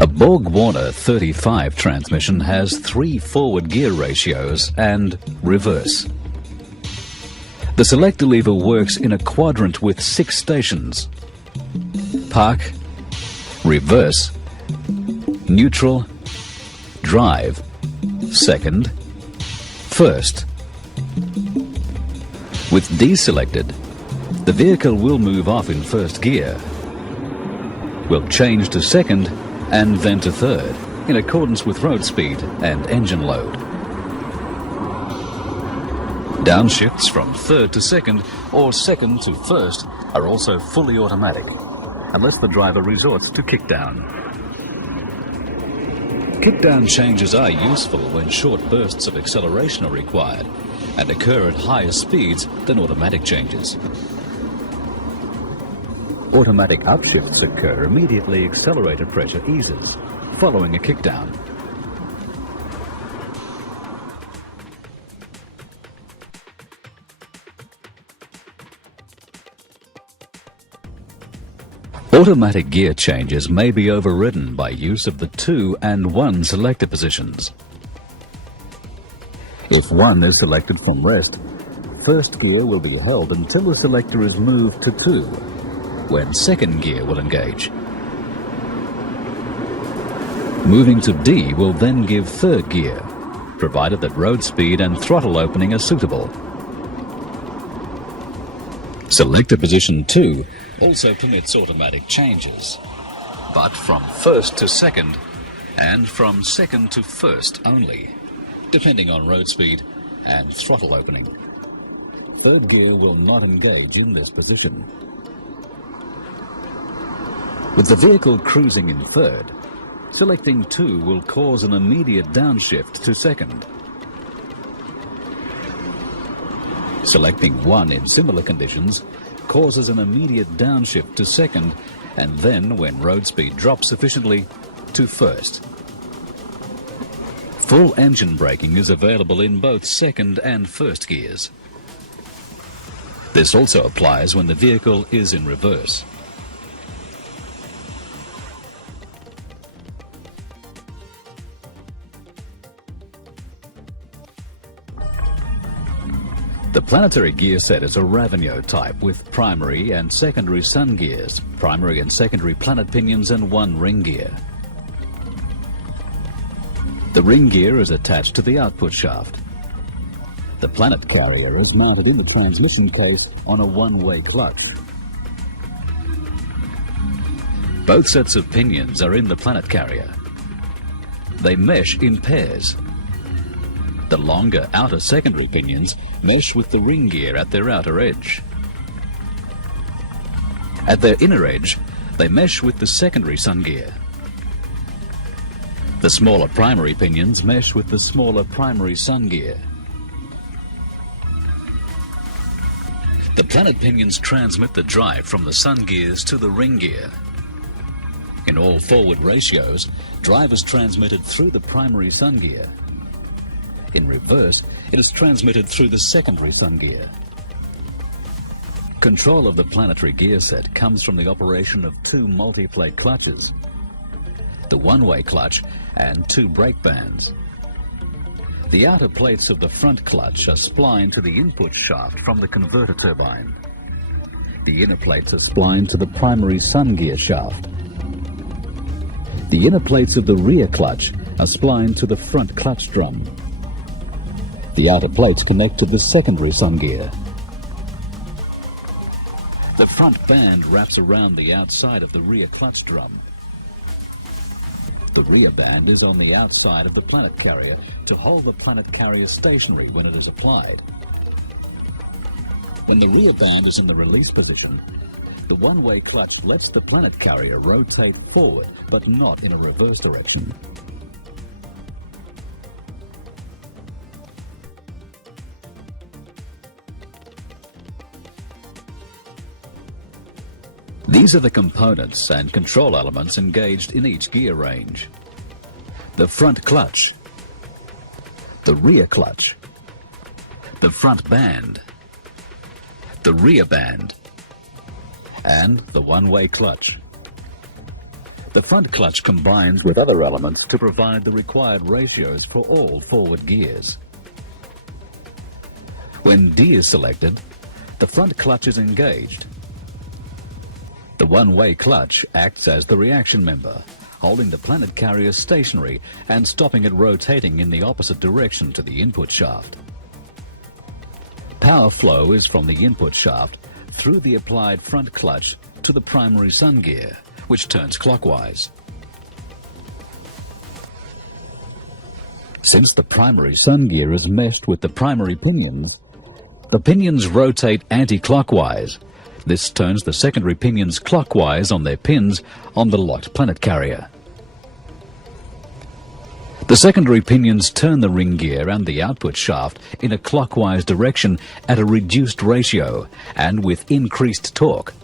A Borg-Warner 35 transmission has 3 forward gear ratios and reverse. The selector lever works in a quadrant with 6 stations: park, reverse, neutral, drive, second, first. With D selected, the vehicle will move off in first gear, will change to second and then to third, in accordance with road speed and engine load. Downshifts from third to second or second to first are also fully automatic, unless the driver resorts to kickdown. Kickdown changes are useful when short bursts of acceleration are required and occur at higher speeds than automatic changes. Automatic upshifts occur immediately accelerator pressure eases, following a kickdown. Automatic gear changes may be overridden by use of the 2 and 1 selector positions. If 1 is selected from rest, first gear will be held until the selector is moved to 2, when second gear will engage. Moving to D will then give third gear, provided that road speed and throttle opening are suitable. Selector position 2 also permits automatic changes, but from first to second and from second to first only, depending on road speed and throttle opening. Third gear will not engage in this position. With the vehicle cruising in third, selecting 2 will cause an immediate downshift to second. Selecting 1 in similar conditions causes an immediate downshift to second, and then, when road speed drops sufficiently, to first. Full engine braking is available in both second and first gears. This also applies when the vehicle is in reverse. The Planetary Gear Set is a Ravigno type with primary and secondary sun gears, primary and secondary planet pinions, and 1 ring gear. The ring gear is attached to the output shaft. The planet carrier is mounted in the transmission case on a 1-way clutch. Both sets of pinions are in the planet carrier. They mesh in pairs. The longer outer secondary pinions mesh with the ring gear at their outer edge. At their inner edge, they mesh with the secondary sun gear. The smaller primary pinions mesh with the smaller primary sun gear. The planet pinions transmit the drive from the sun gears to the ring gear. In all forward ratios, drive is transmitted through the primary sun gear. In reverse, it is transmitted through the secondary sun gear. Control of the Planetary Gear Set comes from the operation of 2 multi-plate clutches, the 1-way clutch and 2 brake bands. The outer plates of the front clutch are splined to the input shaft from the converter turbine. The inner plates are splined to the primary sun gear shaft. The inner plates of the rear clutch are splined to the front clutch drum. The outer plates connect to the secondary sun gear. The front band wraps around the outside of the rear clutch drum. The rear band is on the outside of the planet carrier to hold the planet carrier stationary when it is applied. When the rear band is in the release position, the 1-way clutch lets the planet carrier rotate forward, but not in a reverse direction. These are the components and control elements engaged in each gear range. The front clutch, the rear clutch, the front band, the rear band, and the 1-way clutch. The front clutch combines with other elements to provide the required ratios for all forward gears. When D is selected, the front clutch is engaged. The one-way clutch acts as the reaction member, holding the planet carrier stationary and stopping it rotating in the opposite direction to the input shaft. Power flow is from the input shaft through the applied front clutch to the primary sun gear, which turns clockwise. Since the primary sun gear is meshed with the primary pinions, the pinions rotate anti-clockwise. This turns the secondary pinions clockwise on their pins on the locked planet carrier. The secondary pinions turn the ring gear and the output shaft in a clockwise direction at a reduced ratio and with increased torque.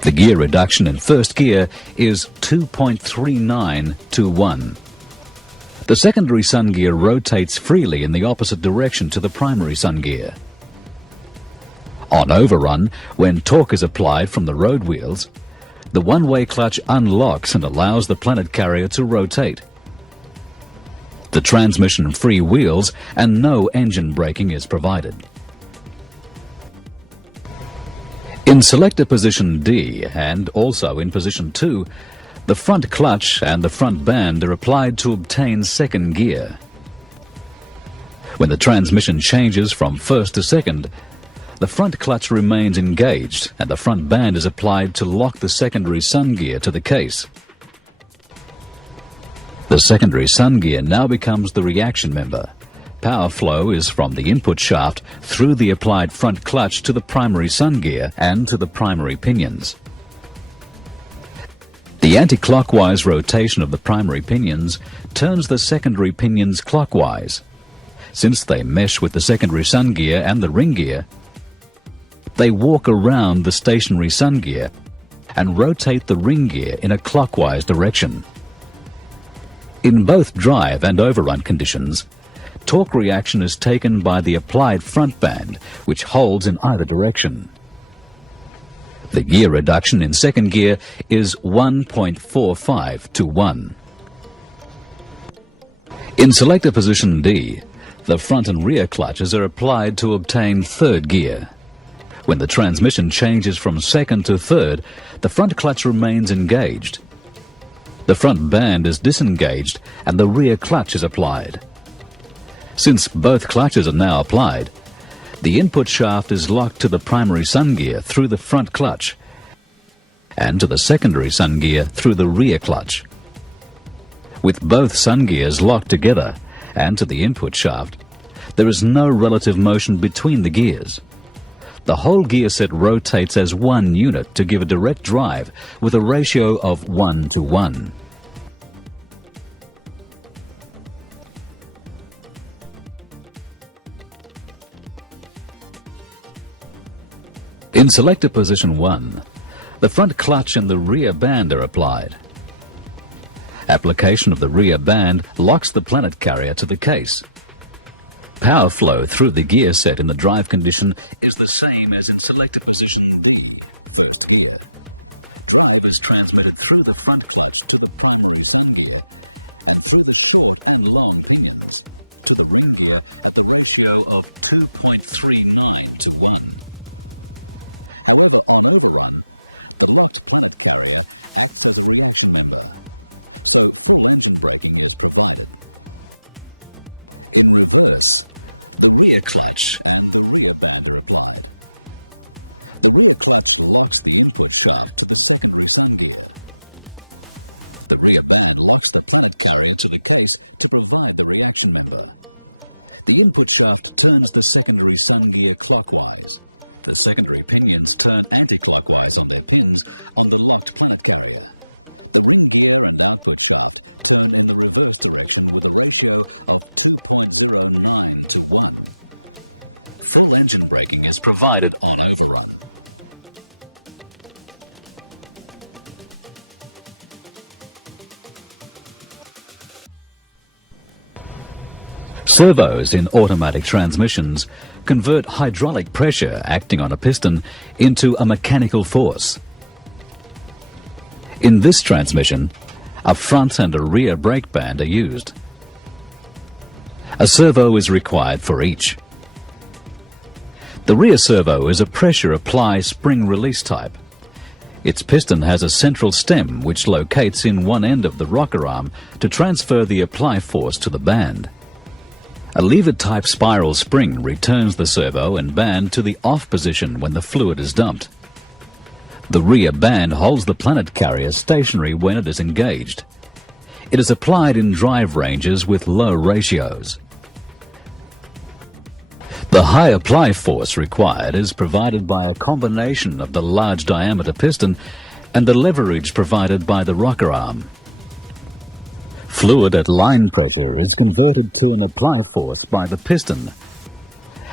The gear reduction in first gear is 2.39 to 1. The secondary sun gear rotates freely in the opposite direction to the primary sun gear. On overrun, when torque is applied from the road wheels, the one-way clutch unlocks and allows the planet carrier to rotate. The transmission free wheels and no engine braking is provided. In selector position D and also in position 2, the front clutch and the front band are applied to obtain second gear. When the transmission changes from first to second, the front clutch remains engaged and the front band is applied to lock the secondary sun gear to the case. The secondary sun gear now becomes the reaction member. Power flow is from the input shaft through the applied front clutch to the primary sun gear and to the primary pinions. The anti-clockwise rotation of the primary pinions turns the secondary pinions clockwise. Since they mesh with the secondary sun gear and the ring gear, they walk around the stationary sun gear and rotate the ring gear in a clockwise direction. In both drive and overrun conditions, torque reaction is taken by the applied front band, which holds in either direction. The gear reduction in second gear is 1.45 to 1. In selector position D, the front and rear clutches are applied to obtain third gear. When the transmission changes from second to third, the front clutch remains engaged. The front band is disengaged and the rear clutch is applied. Since both clutches are now applied, the input shaft is locked to the primary sun gear through the front clutch and to the secondary sun gear through the rear clutch. With both sun gears locked together and to the input shaft, there is no relative motion between the gears. The whole gear set rotates as one unit to give a direct drive with a ratio of 1 to 1. In selector position 1, the front clutch and the rear band are applied. Application of the rear band locks the planet carrier to the case. Power flow through the gear set in the drive condition is the same as in selector position B, first gear. Drive is transmitted through the front clutch to the primary sun gear and through the short and long pinions to the ring gear at the ratio of 2.39 to 1. However, on overrun, the locked planet carrier has the reaction member, so engine braking is performed. In reverse, the rear clutch and the rear band are applied. The rear clutch locks the input shaft to the secondary sun gear. The rear band locks the planet carrier to the case to provide the reaction member. The input shaft turns the secondary sun gear clockwise. The secondary pinions turn anti-clockwise on their pins on the locked planet carrier. The ring gear and output shaft turn in the reverse direction with a ratio of 2.09 to 1. Full engine braking is provided on overrun. Servos in automatic transmissions convert hydraulic pressure acting on a piston into a mechanical force. In this transmission, a front and a rear brake band are used. A servo is required for each. The rear servo is a pressure apply spring release type. Its piston has a central stem which locates in one end of the rocker arm to transfer the apply force to the band. A lever-type spiral spring returns the servo and band to the off position when the fluid is dumped. The rear band holds the planet carrier stationary when it is engaged. It is applied in drive ranges with low ratios. The high apply force required is provided by a combination of the large diameter piston and the leverage provided by the rocker arm. Fluid at line pressure is converted to an apply force by the piston,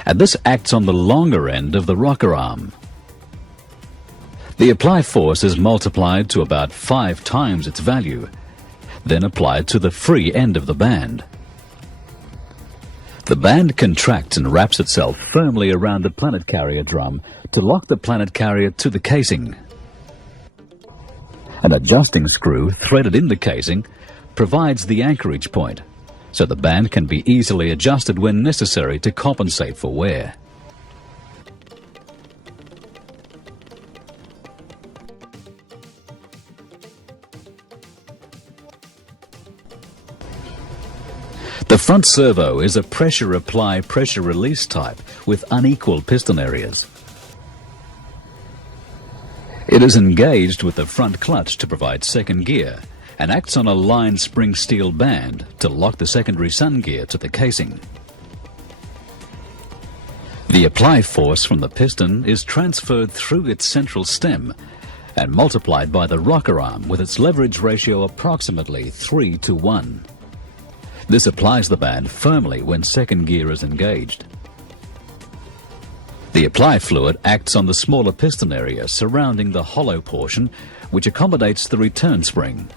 and this acts on the longer end of the rocker arm. The apply force is multiplied to about 5 times its value, then applied to the free end of the band. The band contracts and wraps itself firmly around the planet carrier drum to lock the planet carrier to the casing. An adjusting screw threaded in the casing provides the anchorage point, so the band can be easily adjusted when necessary to compensate for wear. The front servo is a pressure apply, pressure release type with unequal piston areas. It is engaged with the front clutch to provide second gear and acts on a line spring steel band to lock the secondary sun gear to the casing. The apply force from the piston is transferred through its central stem and multiplied by the rocker arm with its leverage ratio approximately 3:1. This applies the band firmly when second gear is engaged. The apply fluid acts on the smaller piston area surrounding the hollow portion, which accommodates the return spring.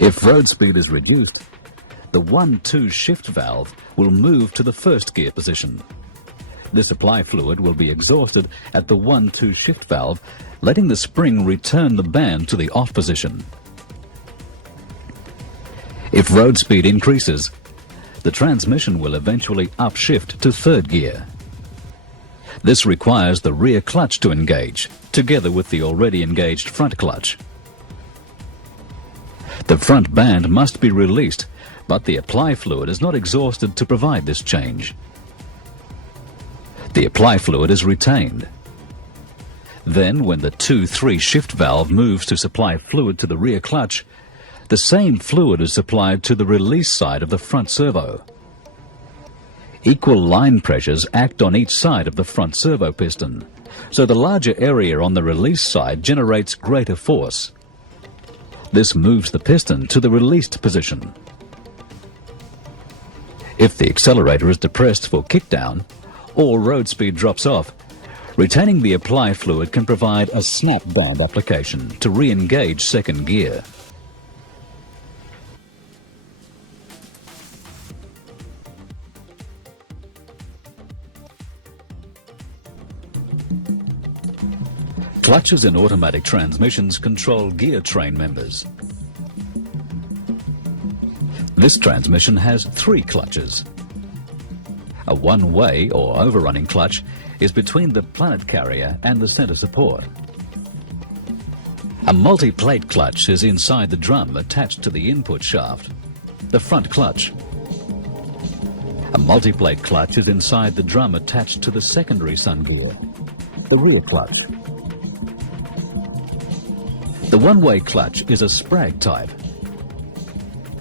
If road speed is reduced, the 1-2 shift valve will move to the first gear position. This apply fluid will be exhausted at the 1-2 shift valve, letting the spring return the band to the off position. If road speed increases, the transmission will eventually upshift to third gear. This requires the rear clutch to engage, together with the already engaged front clutch. The front band must be released, but the apply fluid is not exhausted to provide this change. The apply fluid is retained. Then, when the 2-3 shift valve moves to supply fluid to the rear clutch, the same fluid is supplied to the release side of the front servo. Equal line pressures act on each side of the front servo piston, so the larger area on the release side generates greater force. This moves the piston to the released position. If the accelerator is depressed for kickdown or road speed drops off, retaining the apply fluid can provide a snap band application to re-engage second gear. Clutches in automatic transmissions control gear train members. This transmission has 3 clutches. A one-way or overrunning clutch is between the planet carrier and the center support. A multi-plate clutch is inside the drum attached to the input shaft, the front clutch. A multi-plate clutch is inside the drum attached to the secondary sun gear, the rear clutch. The one-way clutch is a sprag type.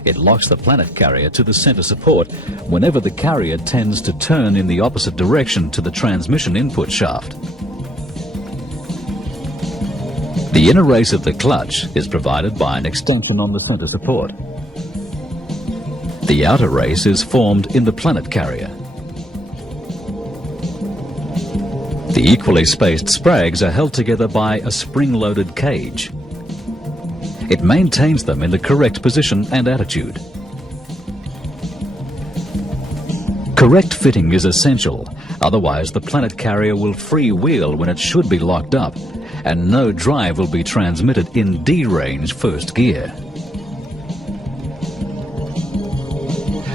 It locks the planet carrier to the center support whenever the carrier tends to turn in the opposite direction to the transmission input shaft. The inner race of the clutch is provided by an extension on the center support. The outer race is formed in the planet carrier. The equally spaced sprags are held together by a spring-loaded cage. It maintains them in the correct position and attitude. Correct fitting is essential, otherwise the planet carrier will freewheel when it should be locked up, and no drive will be transmitted in D-range first gear.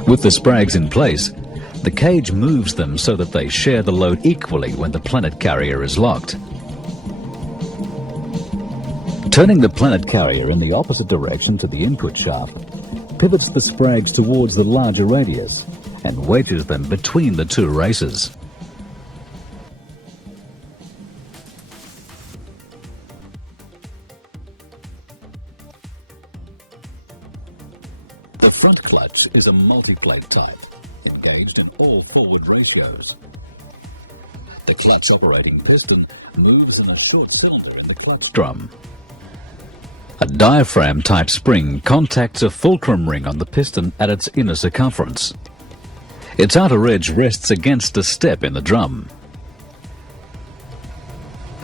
With the sprags in place, the cage moves them so that they share the load equally when the planet carrier is locked. Turning the planet carrier in the opposite direction to the input shaft pivots the sprags towards the larger radius and wedges them between the two races. The front clutch is a multi-plate type, engaged in all forward ratios. The clutch operating piston moves in a short cylinder in the clutch drum. A diaphragm-type spring contacts a fulcrum ring on the piston at its inner circumference. Its outer edge rests against a step in the drum.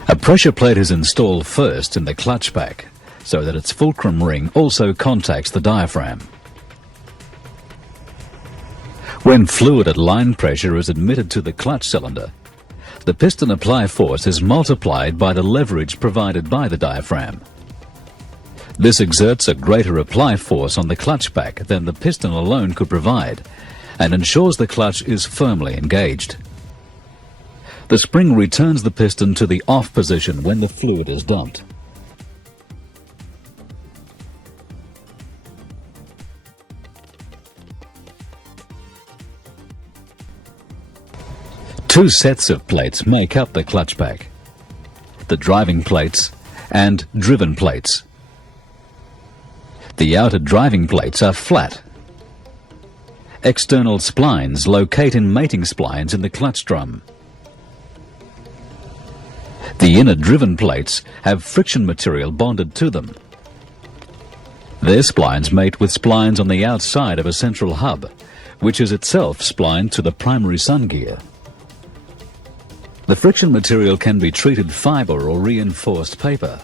A pressure plate is installed first in the clutch pack, so that its fulcrum ring also contacts the diaphragm. When fluid at line pressure is admitted to the clutch cylinder, the piston apply force is multiplied by the leverage provided by the diaphragm. This exerts a greater apply force on the clutch pack than the piston alone could provide, and ensures the clutch is firmly engaged. The spring returns the piston to the off position when the fluid is dumped. Two sets of plates make up the clutch pack: the driving plates and driven plates. The outer driving plates are flat. External splines locate in mating splines in the clutch drum. The inner driven plates have friction material bonded to them. Their splines mate with splines on the outside of a central hub, which is itself splined to the primary sun gear. The friction material can be treated fiber or reinforced paper.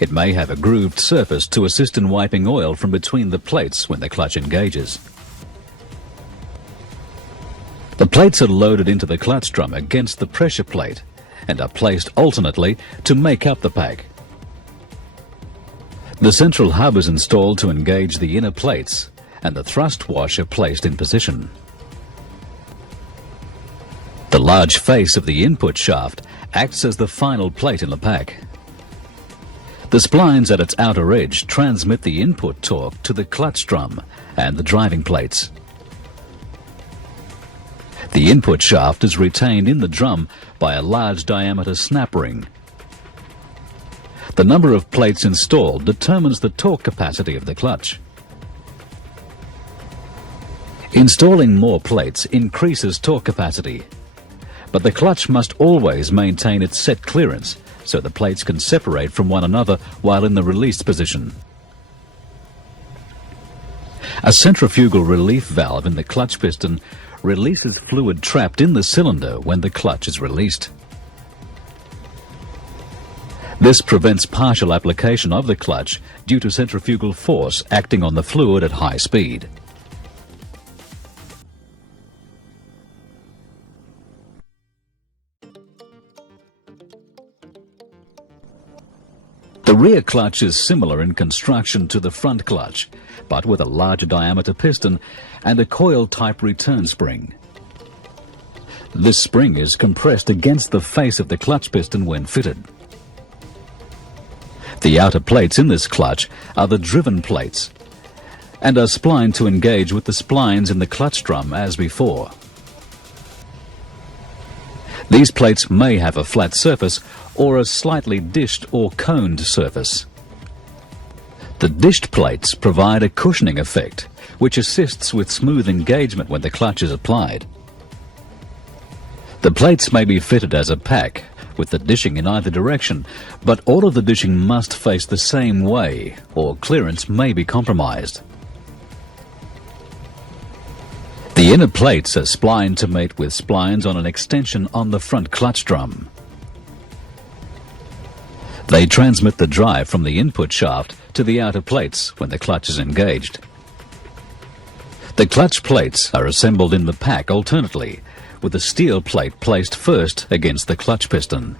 It may have a grooved surface to assist in wiping oil from between the plates when the clutch engages. The plates are loaded into the clutch drum against the pressure plate and are placed alternately to make up the pack. The central hub is installed to engage the inner plates, and the thrust washer placed in position. The large face of the input shaft acts as the final plate in the pack. The splines at its outer edge transmit the input torque to the clutch drum and the driving plates. The input shaft is retained in the drum by a large diameter snap ring. The number of plates installed determines the torque capacity of the clutch. Installing more plates increases torque capacity, but the clutch must always maintain its set clearance so the plates can separate from one another while in the released position. A centrifugal relief valve in the clutch piston releases fluid trapped in the cylinder when the clutch is released. This prevents partial application of the clutch due to centrifugal force acting on the fluid at high speed. The rear clutch is similar in construction to the front clutch, but with a larger diameter piston and a coil-type return spring. This spring is compressed against the face of the clutch piston when fitted. The outer plates in this clutch are the driven plates and are splined to engage with the splines in the clutch drum as before. These plates may have a flat surface or a slightly dished or coned surface. The dished plates provide a cushioning effect, which assists with smooth engagement when the clutch is applied. The plates may be fitted as a pack, with the dishing in either direction, but all of the dishing must face the same way, or clearance may be compromised. The inner plates are splined to mate with splines on an extension on the front clutch drum. They transmit the drive from the input shaft to the outer plates when the clutch is engaged. The clutch plates are assembled in the pack alternately, with the steel plate placed first against the clutch piston.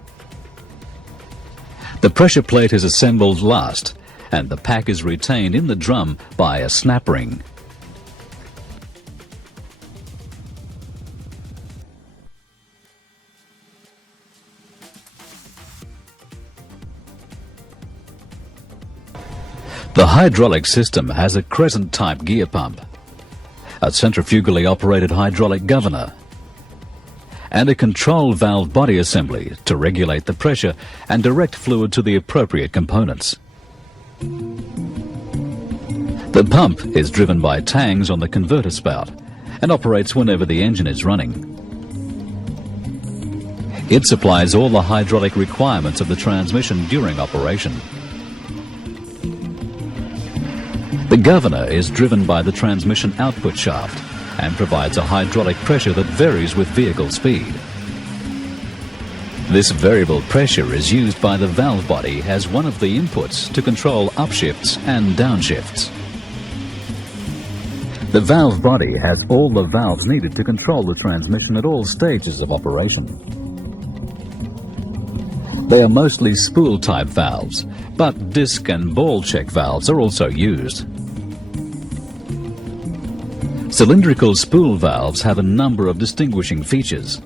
The pressure plate is assembled last, and the pack is retained in the drum by a snap ring. The hydraulic system has a crescent-type gear pump, a centrifugally operated hydraulic governor, and a control valve body assembly to regulate the pressure and direct fluid to the appropriate components. The pump is driven by tangs on the converter spout and operates whenever the engine is running. It supplies all the hydraulic requirements of the transmission during operation. The governor is driven by the transmission output shaft and provides a hydraulic pressure that varies with vehicle speed. This variable pressure is used by the valve body as one of the inputs to control upshifts and downshifts. The valve body has all the valves needed to control the transmission at all stages of operation. They are mostly spool-type valves, but disc and ball check valves are also used. Cylindrical spool valves have a number of distinguishing features.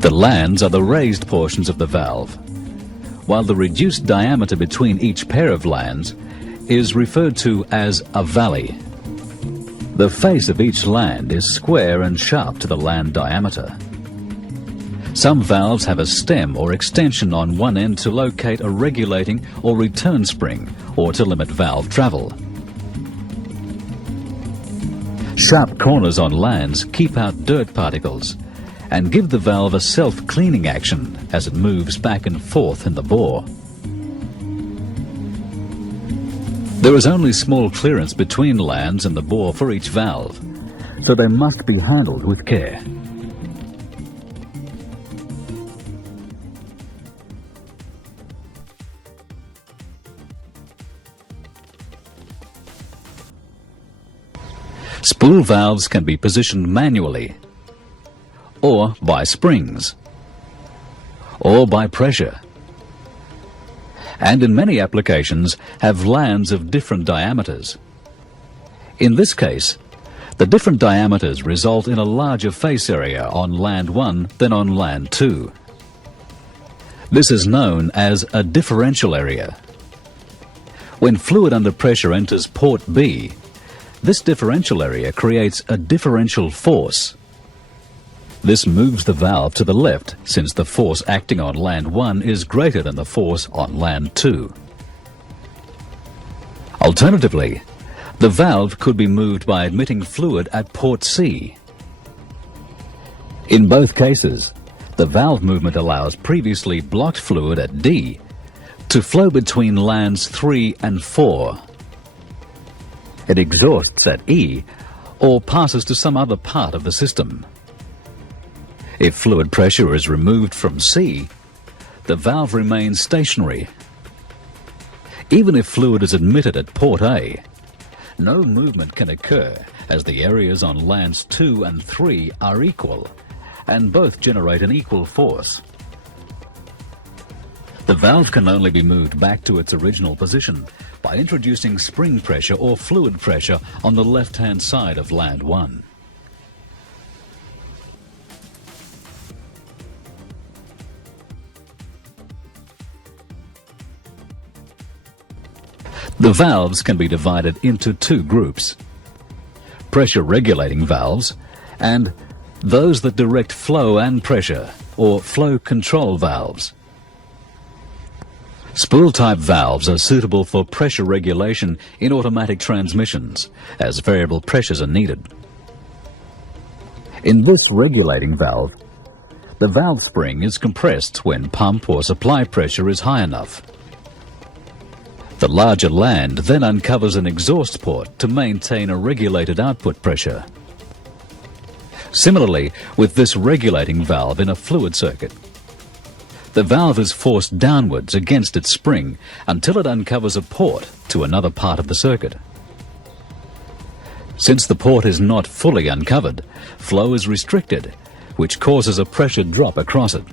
The lands are the raised portions of the valve, while the reduced diameter between each pair of lands is referred to as a valley. The face of each land is square and sharp to the land diameter. Some valves have a stem or extension on one end to locate a regulating or return spring or to limit valve travel. Sharp corners on lands keep out dirt particles and give the valve a self-cleaning action as it moves back and forth in the bore. There is only small clearance between lands and the bore for each valve, so they must be handled with care. Spool valves can be positioned manually, or by springs, or by pressure, and in many applications have lands of different diameters. In this case, the different diameters result in a larger face area on land 1 than on land 2. This is known as a differential area. When fluid under pressure enters port B, this differential area creates a differential force. This moves the valve to the left since the force acting on land 1 is greater than the force on land 2. Alternatively, the valve could be moved by admitting fluid at port C. In both cases, the valve movement allows previously blocked fluid at D to flow between lands 3 and 4. It exhausts at E or passes to some other part of the system. If fluid pressure is removed from C, the valve remains stationary. Even if fluid is admitted at port A, no movement can occur as the areas on lands 2 and 3 are equal and both generate an equal force. The valve can only be moved back to its original position by introducing spring pressure or fluid pressure on the left-hand side of land 1. The valves can be divided into two groups: pressure regulating valves and those that direct flow and pressure, or flow control valves. Spool-type valves are suitable for pressure regulation in automatic transmissions, as variable pressures are needed. In this regulating valve, the valve spring is compressed when pump or supply pressure is high enough. The larger land then uncovers an exhaust port to maintain a regulated output pressure. Similarly, with this regulating valve in a fluid circuit, the valve is forced downwards against its spring until it uncovers a port to another part of the circuit. Since the port is not fully uncovered, flow is restricted, which causes a pressure drop across it.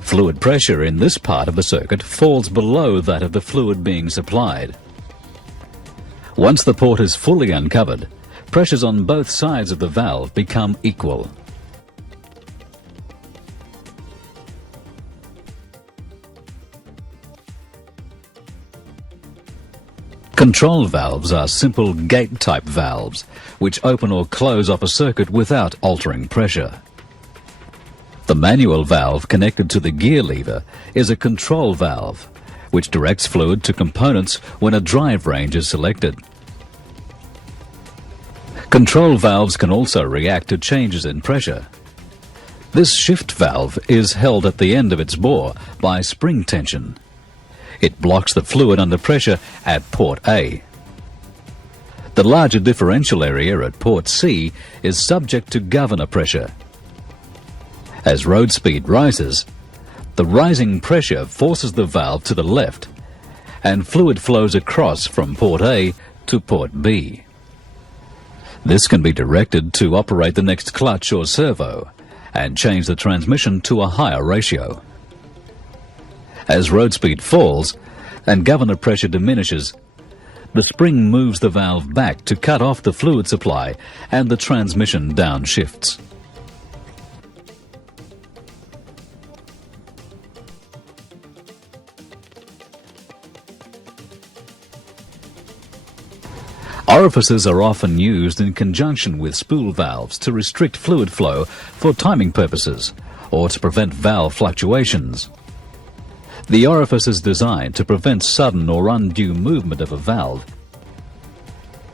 Fluid pressure in this part of the circuit falls below that of the fluid being supplied. Once the port is fully uncovered, pressures on both sides of the valve become equal. Control valves are simple gate-type valves, which open or close off a circuit without altering pressure. The manual valve connected to the gear lever is a control valve, which directs fluid to components when a drive range is selected. Control valves can also react to changes in pressure. This shift valve is held at the end of its bore by spring tension. It blocks the fluid under pressure at port A. The larger differential area at port C is subject to governor pressure. As road speed rises, the rising pressure forces the valve to the left, and fluid flows across from port A to port B. This can be directed to operate the next clutch or servo and change the transmission to a higher ratio. As road speed falls and governor pressure diminishes, the spring moves the valve back to cut off the fluid supply and the transmission downshifts. Orifices are often used in conjunction with spool valves to restrict fluid flow for timing purposes or to prevent valve fluctuations. The orifice is designed to prevent sudden or undue movement of a valve.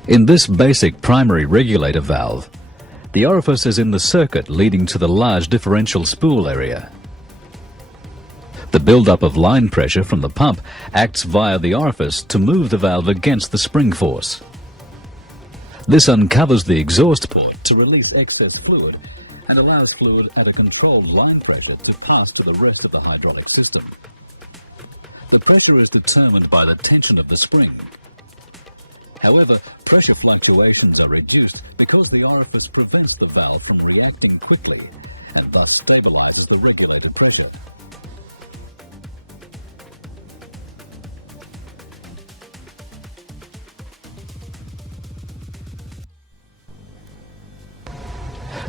In this basic primary regulator valve, the orifice is in the circuit leading to the large differential spool area. The buildup of line pressure from the pump acts via the orifice to move the valve against the spring force. This uncovers the exhaust port to release excess fluid and allows fluid at a controlled line pressure to pass to the rest of the hydraulic system. The pressure is determined by the tension of the spring. However, pressure fluctuations are reduced because the orifice prevents the valve from reacting quickly and thus stabilizes the regulator pressure.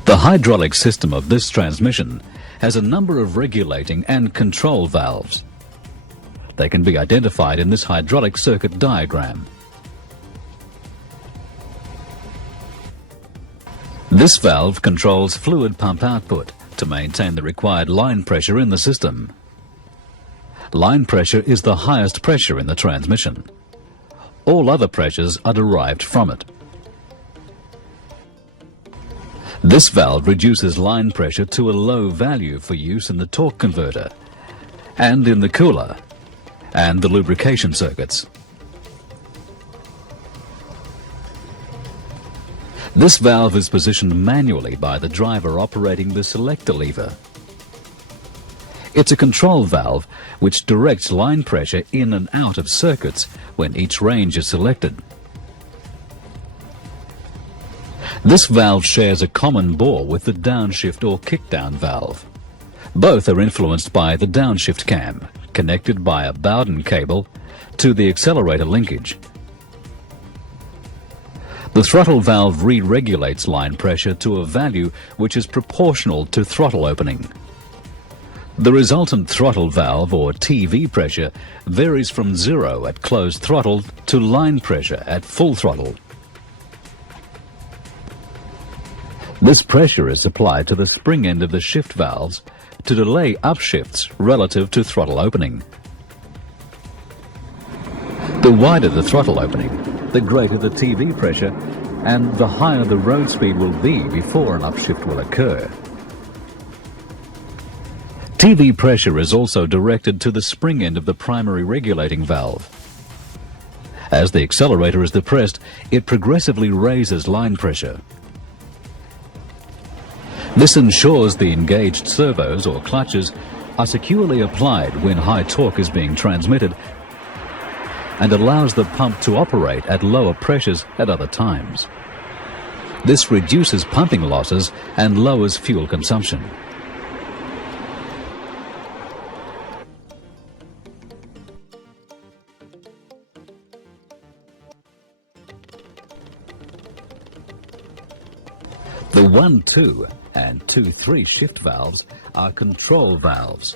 The hydraulic system of this transmission has a number of regulating and control valves. They can be identified in this hydraulic circuit diagram. This valve controls fluid pump output to maintain the required line pressure in the system. Line pressure is the highest pressure in the transmission. All other pressures are derived from it. This valve reduces line pressure to a low value for use in the torque converter and in the cooler and the lubrication circuits. This valve is positioned manually by the driver operating the selector lever. It's a control valve which directs line pressure in and out of circuits when each range is selected. This valve shares a common bore with the downshift or kickdown valve. Both are influenced by the downshift cam, connected by a Bowden cable to the accelerator linkage. The throttle valve re-regulates line pressure to a value which is proportional to throttle opening. The resultant throttle valve or TV pressure varies from 0 at closed throttle to line pressure at full throttle. This pressure is supplied to the spring end of the shift valves to delay upshifts relative to throttle opening. The wider the throttle opening, the greater the TV pressure and the higher the road speed will be before an upshift will occur. TV pressure is also directed to the spring end of the primary regulating valve. As the accelerator is depressed, it progressively raises line pressure. This ensures the engaged servos or clutches are securely applied when high torque is being transmitted and allows the pump to operate at lower pressures at other times. This reduces pumping losses and lowers fuel consumption. The 1-2 and 2-3 shift valves are control valves,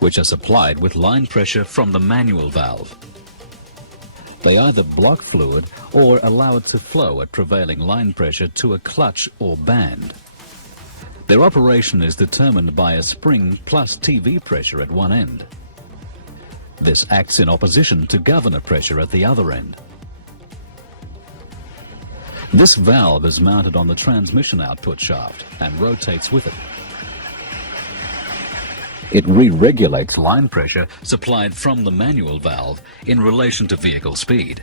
which are supplied with line pressure from the manual valve. They either block fluid or allow it to flow at prevailing line pressure to a clutch or band. Their operation is determined by a spring plus TV pressure at one end. This acts in opposition to governor pressure at the other end. This valve is mounted on the transmission output shaft and rotates with it. It re-regulates line pressure supplied from the manual valve in relation to vehicle speed.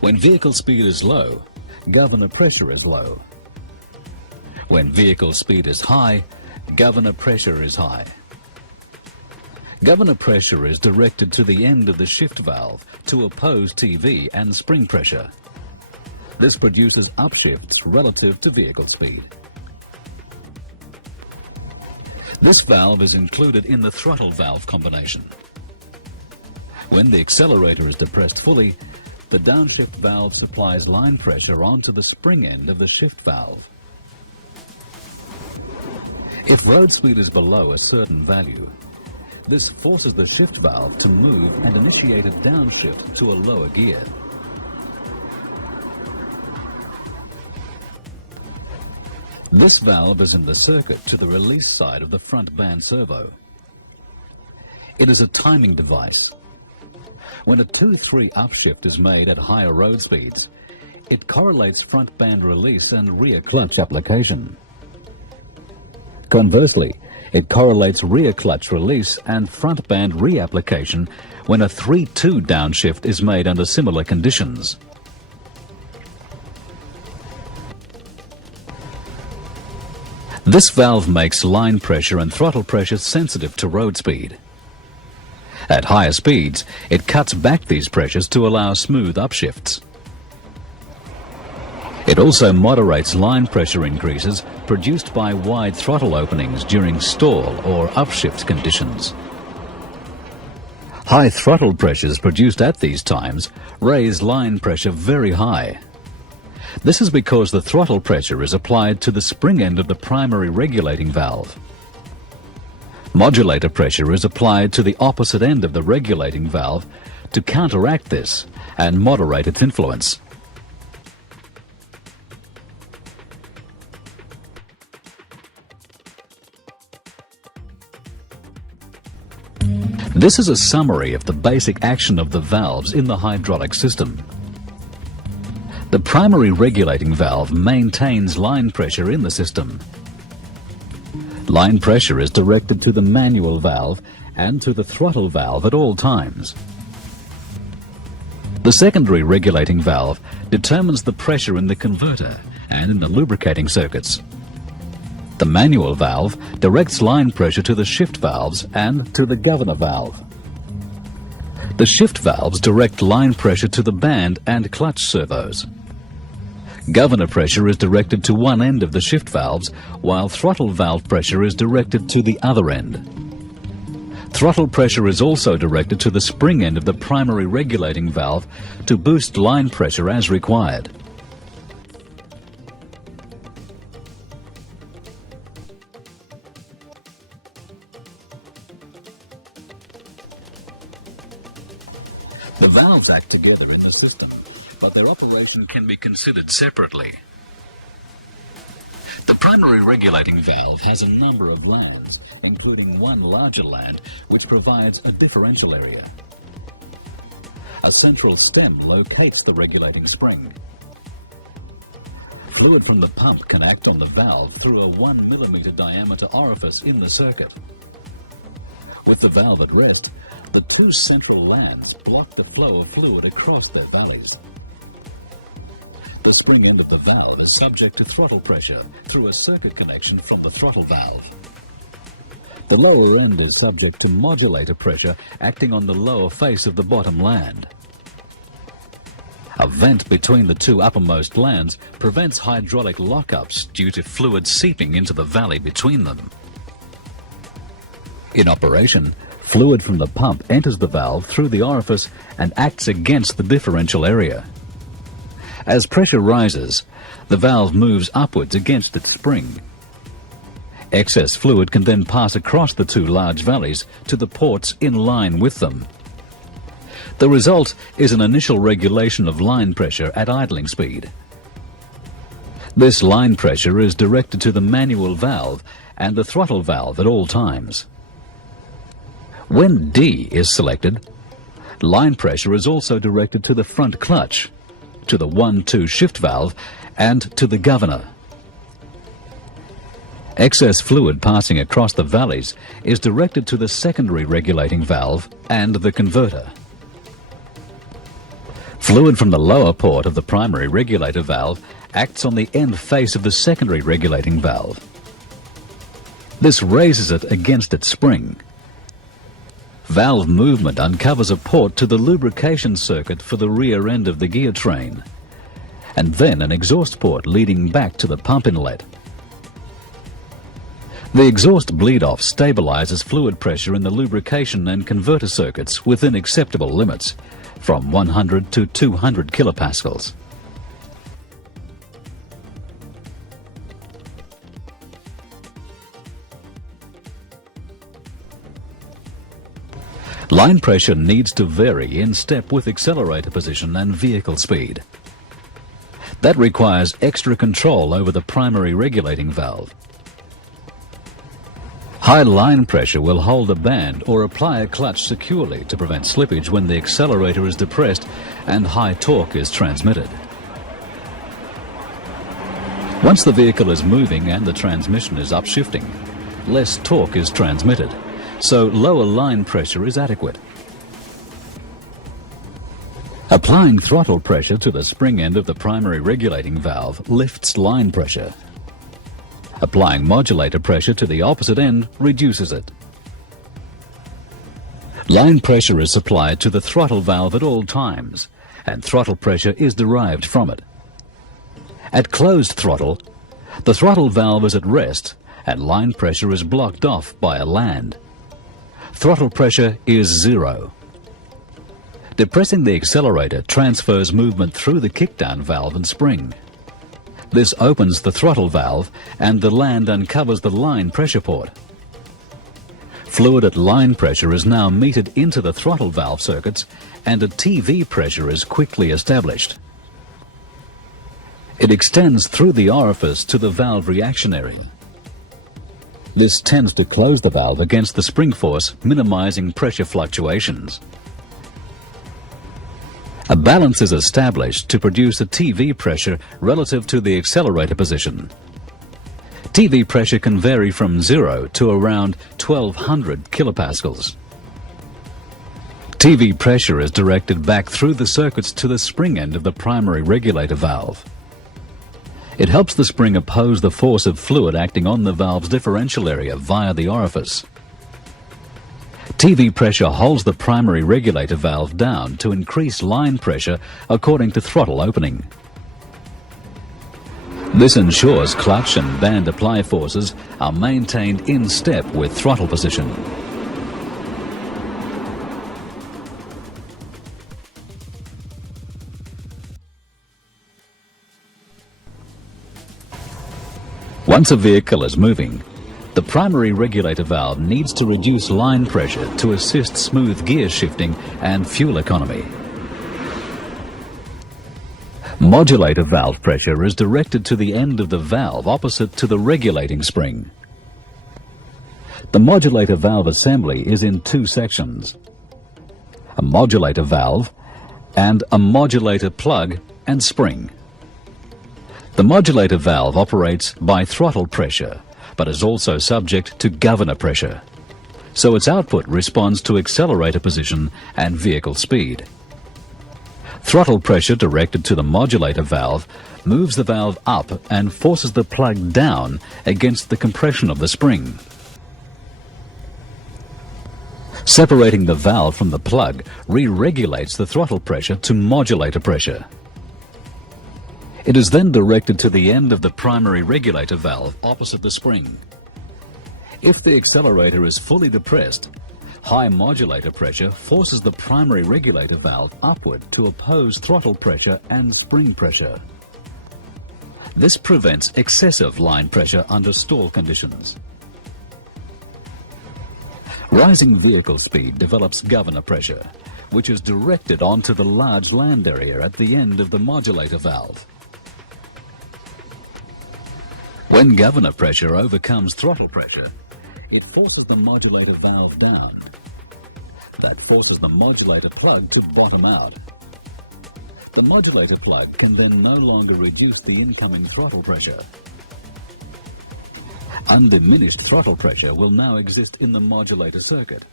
When vehicle speed is low, governor pressure is low. When vehicle speed is high, governor pressure is high. Governor pressure is directed to the end of the shift valve to oppose TV and spring pressure. This produces upshifts relative to vehicle speed. This valve is included in the throttle valve combination. When the accelerator is depressed fully, the downshift valve supplies line pressure onto the spring end of the shift valve. If road speed is below a certain value, this forces the shift valve to move and initiate a downshift to a lower gear. This valve is in the circuit to the release side of the front band servo. It is a timing device. When a 2-3 upshift is made at higher road speeds, it correlates front band release and rear clutch application. Conversely, it correlates rear clutch release and front band reapplication when a 3-2 downshift is made under similar conditions. This valve makes line pressure and throttle pressure sensitive to road speed. At higher speeds, it cuts back these pressures to allow smooth upshifts. It also moderates line pressure increases produced by wide throttle openings during stall or upshift conditions. High throttle pressures produced at these times raise line pressure very high. This is because the throttle pressure is applied to the spring end of the primary regulating valve. Modulator pressure is applied to the opposite end of the regulating valve to counteract this and moderate its influence. This is a summary of the basic action of the valves in the hydraulic system. The primary regulating valve maintains line pressure in the system. Line pressure is directed to the manual valve and to the throttle valve at all times. The secondary regulating valve determines the pressure in the converter and in the lubricating circuits. The manual valve directs line pressure to the shift valves and to the governor valve. The shift valves direct line pressure to the band and clutch servos. Governor pressure is directed to one end of the shift valves, while throttle valve pressure is directed to the other end. Throttle pressure is also directed to the spring end of the primary regulating valve to boost line pressure as required. The valves act together in the system, but their operation can be considered separately. The primary regulating valve has a number of lands, including one larger land which provides a differential area. A central stem locates the regulating spring. Fluid from the pump can act on the valve through a 1 mm diameter orifice in the circuit. With the valve at rest, the two central lands block the flow of fluid across their bodies. The spring end of the valve is subject to throttle pressure through a circuit connection from the throttle valve. The lower end is subject to modulator pressure acting on the lower face of the bottom land. A vent between the two uppermost lands prevents hydraulic lockups due to fluid seeping into the valley between them. In operation, fluid from the pump enters the valve through the orifice and acts against the differential area. As pressure rises, the valve moves upwards against its spring. Excess fluid can then pass across the two large valleys to the ports in line with them. The result is an initial regulation of line pressure at idling speed. This line pressure is directed to the manual valve and the throttle valve at all times. When D is selected, line pressure is also directed to the front clutch, to the 1-2 shift valve, and to the governor. Excess fluid passing across the valleys is directed to the secondary regulating valve and the converter. Fluid from the lower port of the primary regulator valve acts on the end face of the secondary regulating valve. This raises it against its spring. Valve movement uncovers a port to the lubrication circuit for the rear end of the gear train, and then an exhaust port leading back to the pump inlet. The exhaust bleed-off stabilizes fluid pressure in the lubrication and converter circuits within acceptable limits, from 100 to 200 kilopascals. Line pressure needs to vary in step with accelerator position and vehicle speed. That requires extra control over the primary regulating valve. High line pressure will hold a band or apply a clutch securely to prevent slippage when the accelerator is depressed and high torque is transmitted. Once the vehicle is moving and the transmission is upshifting, less torque is transmitted, so lower line pressure is adequate. Applying throttle pressure to the spring end of the primary regulating valve lifts line pressure. Applying modulator pressure to the opposite end reduces it. Line pressure is supplied to the throttle valve at all times, and throttle pressure is derived from it. At closed throttle, the throttle valve is at rest and line pressure is blocked off by a land. Throttle pressure is 0. Depressing the accelerator transfers movement through the kickdown valve and spring. This opens the throttle valve and the land uncovers the line pressure port. Fluid at line pressure is now metered into the throttle valve circuits and a TV pressure is quickly established. It extends through the orifice to the valve reaction area. This tends to close the valve against the spring force, minimizing pressure fluctuations. A balance is established to produce a TV pressure relative to the accelerator position. TV pressure can vary from 0 to around 1200 kilopascals. TV pressure is directed back through the circuits to the spring end of the primary regulator valve. It helps the spring oppose the force of fluid acting on the valve's differential area via the orifice. TV pressure holds the primary regulator valve down to increase line pressure according to throttle opening. This ensures clutch and band apply forces are maintained in step with throttle position. Once a vehicle is moving, the primary regulator valve needs to reduce line pressure to assist smooth gear shifting and fuel economy. Modulator valve pressure is directed to the end of the valve opposite to the regulating spring. The modulator valve assembly is in two sections: a modulator valve and a modulator plug and spring. The modulator valve operates by throttle pressure, but is also subject to governor pressure, so its output responds to accelerator position and vehicle speed. Throttle pressure directed to the modulator valve moves the valve up and forces the plug down against the compression of the spring. Separating the valve from the plug re-regulates the throttle pressure to modulator pressure. It is then directed to the end of the primary regulator valve opposite the spring. If the accelerator is fully depressed, high modulator pressure forces the primary regulator valve upward to oppose throttle pressure and spring pressure. This prevents excessive line pressure under stall conditions. Rising vehicle speed develops governor pressure, which is directed onto the large land area at the end of the modulator valve. When governor pressure overcomes throttle pressure, it forces the modulator valve down. That forces the modulator plug to bottom out. The modulator plug can then no longer reduce the incoming throttle pressure. Undiminished throttle pressure will now exist in the modulator circuit.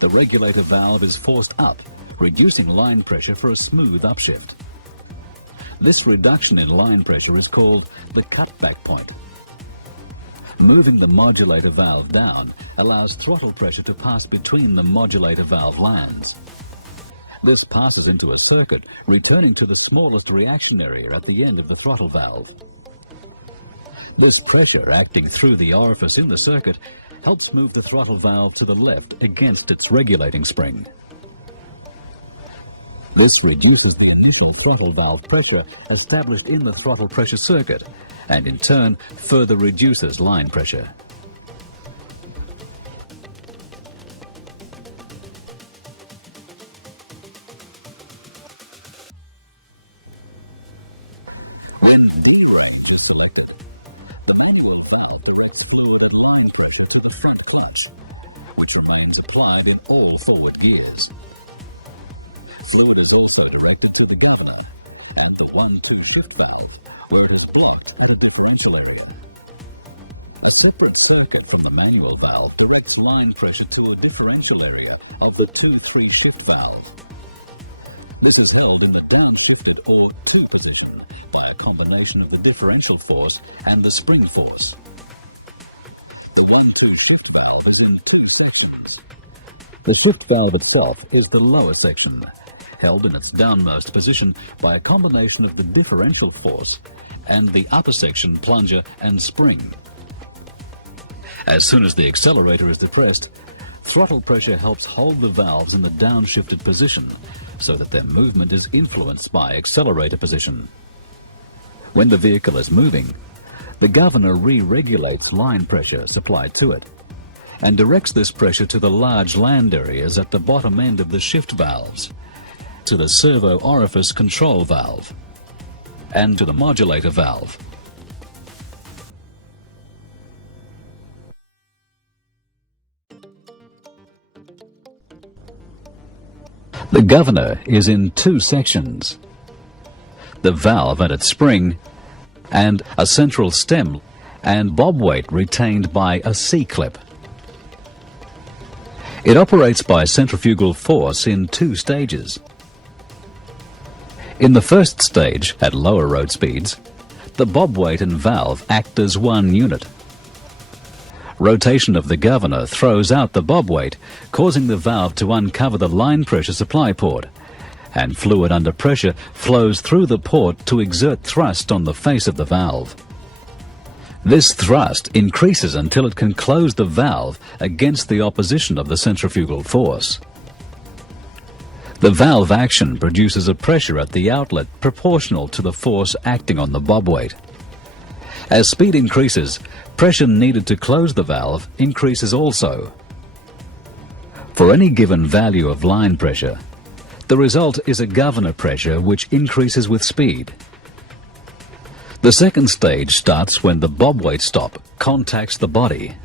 The regulator valve is forced up, reducing line pressure for a smooth upshift. This reduction in line pressure is called the cutback point. Moving the modulator valve down allows throttle pressure to pass between the modulator valve lands. This passes into a circuit, returning to the smallest reaction area at the end of the throttle valve. This pressure acting through the orifice in the circuit helps move the throttle valve to the left against its regulating spring. This reduces the initial throttle valve pressure established in the throttle pressure circuit, and in turn further reduces line pressure. When Modulation is selected, the input valve directs fluid line pressure to the front clutch, which remains applied in all forward gears. Fluid is also directed to the governor and the 1-2 shift valve, where it is blocked at a differential area. A separate circuit from the manual valve directs line pressure to a differential area of the 2-3 shift valve. This is held in the downshifted or 2 position by a combination of the differential force and the spring force. The 1-2 shift valve is in 2 sections. The shift valve itself is the lower section, held in its downmost position by a combination of the differential force and the upper section plunger and spring. As soon as the accelerator is depressed, throttle pressure helps hold the valves in the downshifted position so that their movement is influenced by accelerator position. When the vehicle is moving, the governor re-regulates line pressure supplied to it and directs this pressure to the large land areas at the bottom end of the shift valves, to the servo orifice control valve, and to the modulator valve. The governor is in 2 sections: the valve and its spring, and a central stem and bob weight retained by a C-clip. It operates by centrifugal force in 2 stages. In the first stage, at lower road speeds, the bob weight and valve act as one unit. Rotation of the governor throws out the bob weight, causing the valve to uncover the line pressure supply port, and fluid under pressure flows through the port to exert thrust on the face of the valve. This thrust increases until it can close the valve against the opposition of the centrifugal force. The valve action produces a pressure at the outlet proportional to the force acting on the bob weight. As speed increases, pressure needed to close the valve increases also. For any given value of line pressure, the result is a governor pressure which increases with speed. The second stage starts when the bob weight stop contacts the body.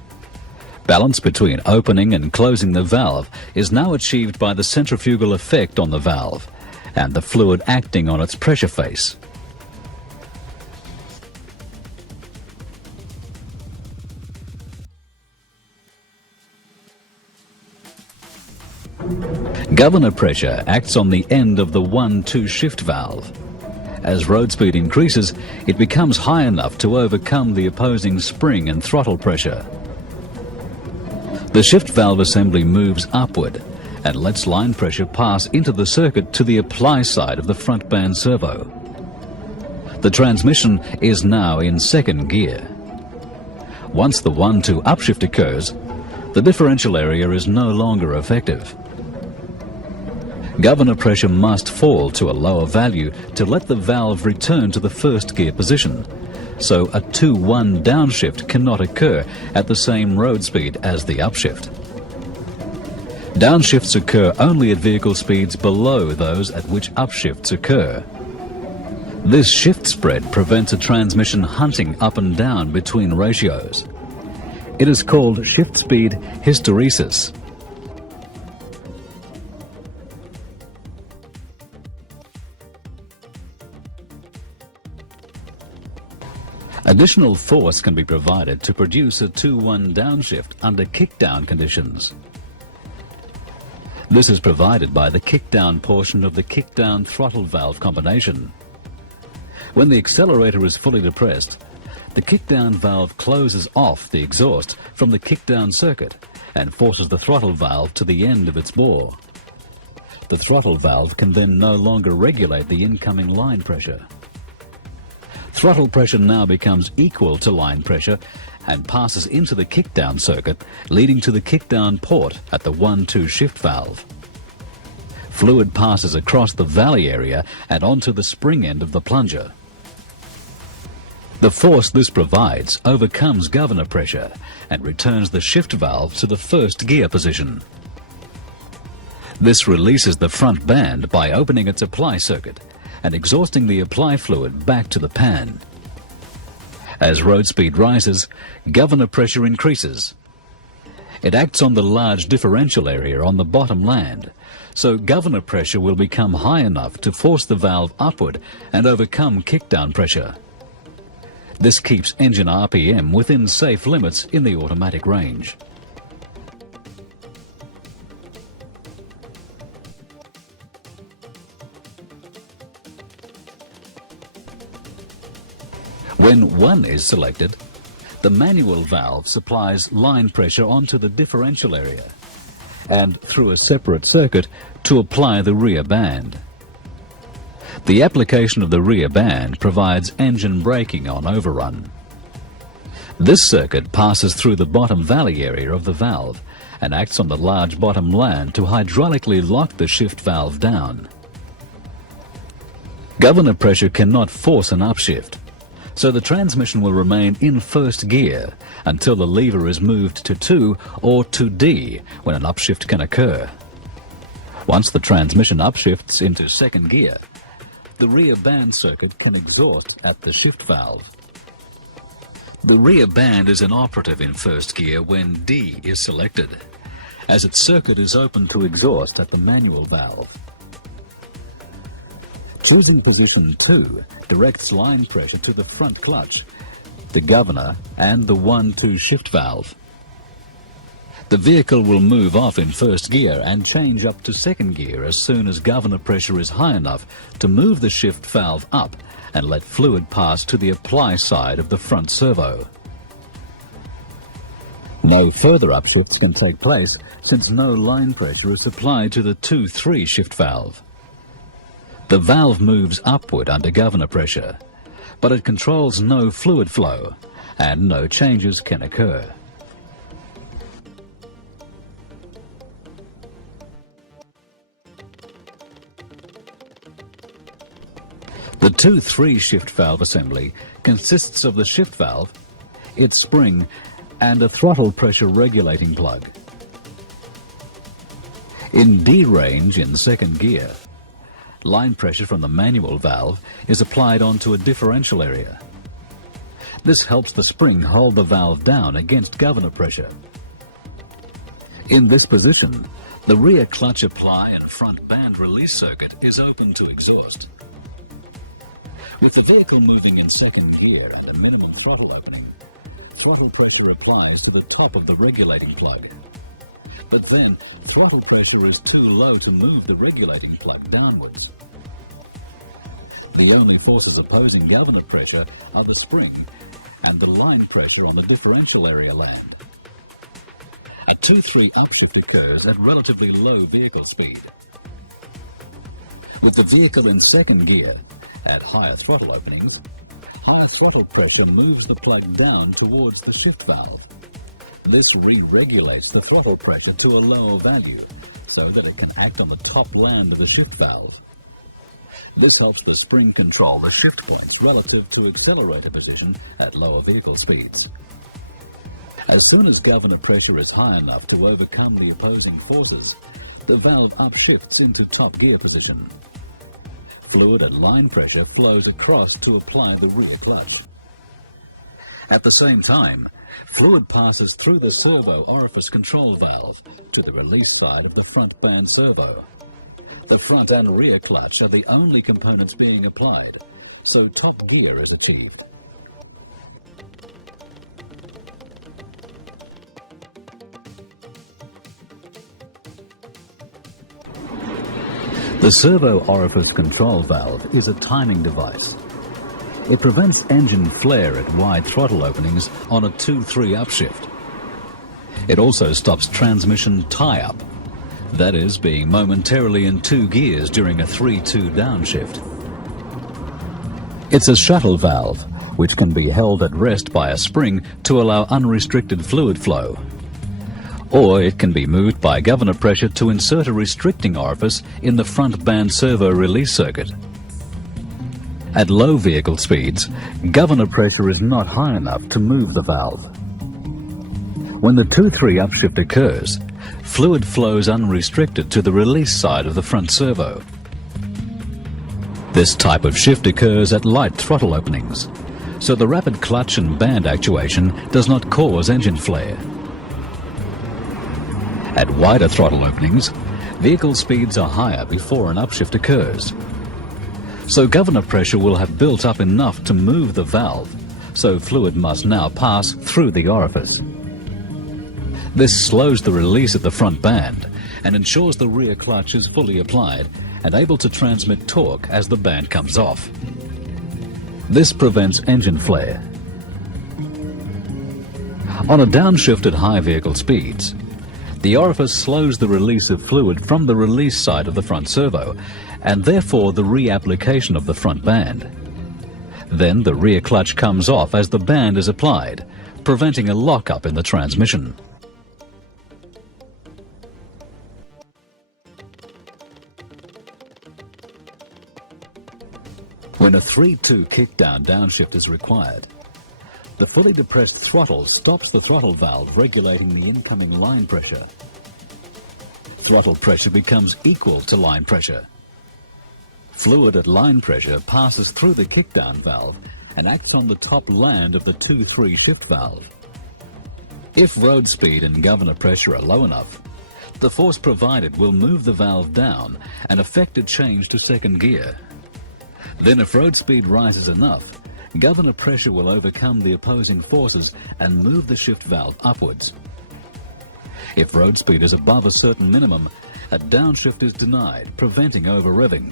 Balance between opening and closing the valve is now achieved by the centrifugal effect on the valve and the fluid acting on its pressure face. Governor pressure acts on the end of the 1-2 shift valve. As road speed increases, it becomes high enough to overcome the opposing spring and throttle pressure. The shift valve assembly moves upward and lets line pressure pass into the circuit to the apply side of the front band servo. The transmission is now in 2nd gear. Once the 1-2 upshift occurs, the differential area is no longer effective. Governor pressure must fall to a lower value to let the valve return to the first gear position, so a 2-1 downshift cannot occur at the same road speed as the upshift. Downshifts occur only at vehicle speeds below those at which upshifts occur. This shift spread prevents a transmission hunting up and down between ratios. It is called shift speed hysteresis. Additional force can be provided to produce a 2-1 downshift under kickdown conditions. This is provided by the kickdown portion of the kickdown throttle valve combination. When the accelerator is fully depressed, the kickdown valve closes off the exhaust from the kickdown circuit and forces the throttle valve to the end of its bore. The throttle valve can then no longer regulate the incoming line pressure. Throttle pressure now becomes equal to line pressure and passes into the kickdown circuit, leading to the kickdown port at the 1-2 shift valve. Fluid passes across the valley area and onto the spring end of the plunger. The force this provides overcomes governor pressure and returns the shift valve to the first gear position. This releases the front band by opening its apply circuit and exhausting the apply fluid back to the pan. As road speed rises, governor pressure increases. It acts on the large differential area on the bottom land, so governor pressure will become high enough to force the valve upward and overcome kickdown pressure. This keeps engine RPM within safe limits in the automatic range. When 1 is selected, the manual valve supplies line pressure onto the differential area and through a separate circuit to apply the rear band. The application of the rear band provides engine braking on overrun. This circuit passes through the bottom valley area of the valve and acts on the large bottom land to hydraulically lock the shift valve down. Governor pressure cannot force an upshift, so the transmission will remain in first gear until the lever is moved to 2 or to D when an upshift can occur. Once the transmission upshifts into second gear, the rear band circuit can exhaust at the shift valve. The rear band is inoperative in first gear when D is selected, as its circuit is open to exhaust at the manual valve. Choosing position 2 directs line pressure to the front clutch, the governor and the 1-2 shift valve. The vehicle will move off in first gear and change up to second gear as soon as governor pressure is high enough to move the shift valve up and let fluid pass to the apply side of the front servo. No further upshifts can take place since no line pressure is supplied to the 2-3 shift valve. The valve moves upward under governor pressure, but it controls no fluid flow and no changes can occur. The 2-3 shift valve assembly consists of the shift valve, its spring, and a throttle pressure regulating plug. In D range in second gear, line pressure from the manual valve is applied onto a differential area. This helps the spring hold the valve down against governor pressure. In this position, the rear clutch apply and front band release circuit is open to exhaust. With the vehicle moving in second gear at a minimum throttle opening, throttle pressure applies to the top of the regulating plug. But then, throttle pressure is too low to move the regulating plug downwards. The only forces opposing governor pressure are the spring and the line pressure on the differential area land. A 2-3 upshift occurs at relatively low vehicle speed. With the vehicle in second gear, at higher throttle openings, higher throttle pressure moves the plug down towards the shift valve. This re-regulates the throttle pressure to a lower value so that it can act on the top land of the shift valve. This helps the spring control the shift points relative to accelerator position at lower vehicle speeds. As soon as governor pressure is high enough to overcome the opposing forces, the valve upshifts into top gear position. Fluid at line pressure flows across to apply the rear clutch. At the same time, fluid passes through the servo orifice control valve to the release side of the front band servo. The front and rear clutch are the only components being applied, so top gear is achieved. The servo orifice control valve is a timing device. It prevents engine flare at wide throttle openings on a 2-3 upshift. It also stops transmission tie-up, that is, being momentarily in 2 gears during a 3-2 downshift. It's a shuttle valve, which can be held at rest by a spring to allow unrestricted fluid flow. Or it can be moved by governor pressure to insert a restricting orifice in the front band servo release circuit. At low vehicle speeds, governor pressure is not high enough to move the valve. When the 2-3 upshift occurs, fluid flows unrestricted to the release side of the front servo. This type of shift occurs at light throttle openings, so the rapid clutch and band actuation does not cause engine flare. At wider throttle openings, vehicle speeds are higher before an upshift occurs. So governor pressure will have built up enough to move the valve, so fluid must now pass through the orifice. This slows the release of the front band and ensures the rear clutch is fully applied and able to transmit torque as the band comes off. This prevents engine flare. On a downshift at high vehicle speeds, the orifice slows the release of fluid from the release side of the front servo and therefore the reapplication of the front band. Then the rear clutch comes off as the band is applied, preventing a lockup in the transmission. When a 3-2 kickdown downshift is required, the fully depressed throttle stops the throttle valve regulating the incoming line pressure. Throttle pressure becomes equal to line pressure. Fluid at line pressure passes through the kickdown valve and acts on the top land of the 2-3 shift valve. If road speed and governor pressure are low enough, the force provided will move the valve down and effect a change to second gear. Then if road speed rises enough, governor pressure will overcome the opposing forces and move the shift valve upwards. If road speed is above a certain minimum, a downshift is denied, preventing over-revving.